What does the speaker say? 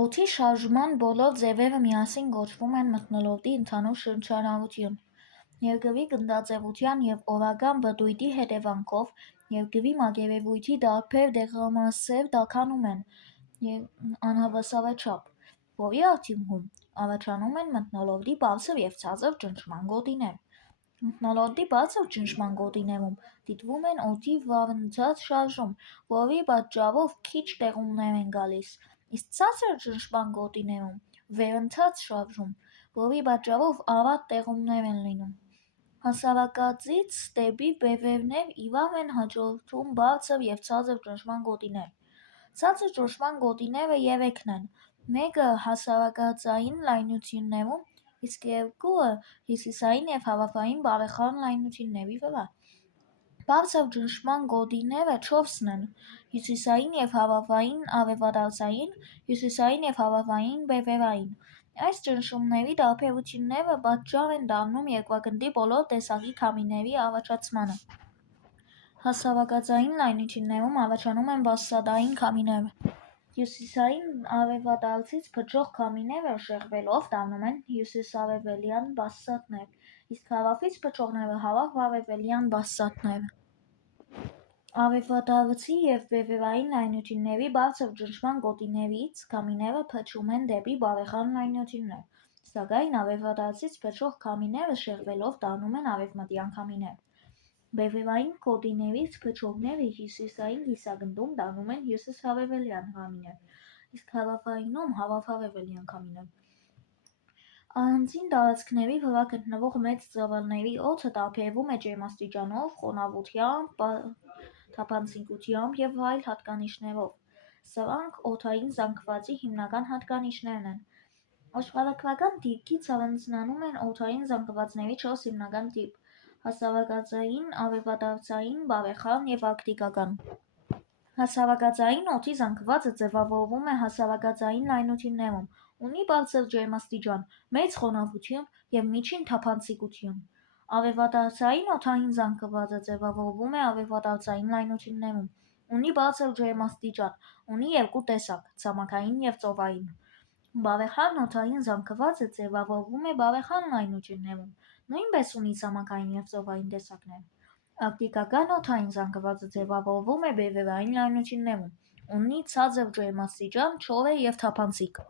Օդի շարժման բոլոր ձևերը միասին կոչվում են մթնոլորտի ընդհանուր շրջանառություն։ Երկրի գնդաձևության և օրական բդույթի հետևանքով երկրի մակերևույթի տարբեր դեղամասեր տաքանում են անհավասարաչափ, որի արդյունքում առաջանում են մթնոլորտի բարձր և ցածր ճնշման գոտիներ։ Մթնոլորտի բարձր ճնշման գոտիներում դիտվում է օդի վառընթաց շարժում, որի պատճառով քիչ տեղումներ են գալիս, իսկ ցածր ճնշման գոտիներում վերընթաց շարժում, որի պատճառով ավագ տեղումներ են լինում։ Հասարակածից դեպի բևեռներ իրար են հաջորդում բարձր և ցածր ճնշման գոտիներ։ Ցածր ճնշման գոտիները երեքն են, մեկը հասարակածային լայնություններում, իսկ երկուը հյուսիսային և հարավային բարեխառն լայնությունների վրա։ Բարձր ճնշման գոտիները 4-ն են՝ հյուսիսային և հարավային արևադարձային, հյուսիսային և հարավային բևեռային։ Այս ճնշումների տարբերությունները պատճառ են դառնում երկրագնդի բոլոր տեսակի քամիների առաջացմանը։ Հասարակածային լայնություններում առաջանում են բացատային քամիներ։ Հյուսիսային արևադարձից փչող քամիները շեղվելով դառնում են հյուսիսարևելյան բացատներ, իսկ հարավից փչողները հարավ-արևելյան բացատներ։ Արևադարձի և բևեռային լայնությունների բարձր ճնշման գոտիներից քամիները փչում են դեպի բարեխառն լայնություններ, սակայն արևադարձից փչող քամիները շեղվելով դառնում են արևմտյան քամիներ։ Բևեռային գոտիներից փչողները հյուսիսային կիսագնդում դառնում են հյուսիսարևելյան քամիներ, իսկ հարավայինում հարավ-արևելյան քամիներ։ Առանձին տարածքների վրա գտնվող մեծ ծավալների օդը տարբերվում է ջերմաստիճանով, խոնավությամբ, թափանցիկությամբ և այլ հատկանիշներով։ Սրանք օդային զանգվածի հիմնական հատկանիշներն են։ Աշխարհագրական դիրքից առանձնանում են օդային զանգվածների 4 հիմնական տիպ՝ հասարակածային, արևադարձային, բարեխառն և արկտիկական։ Հասարակածային օդի զանգվածը ձևավորվում է հասարակածային լայնություններում, ունի բարձր ջերմաստիճան, մեծ խոնավություն և միջին թափանցիկություն։ Արևադարձային օդային զանգվածը ձևավորվում է արևադարձային լայնություններում, ունի բարձր ջերմաստիճան, ունի երկու տեսակ՝ ցամաքային և ծովային։ Բարեխառն օդային զանգվածը ձևավորվում է բարեխառն լայնություններում, նույնպես ունի ցամաքային և ծովային տեսակներ։ Արկտիկական օդային զանգվածը ձևավորվում է բևեռային լայնություններում, ունի ցածր ջերմաստիճան, չոր է և թափանցիկ։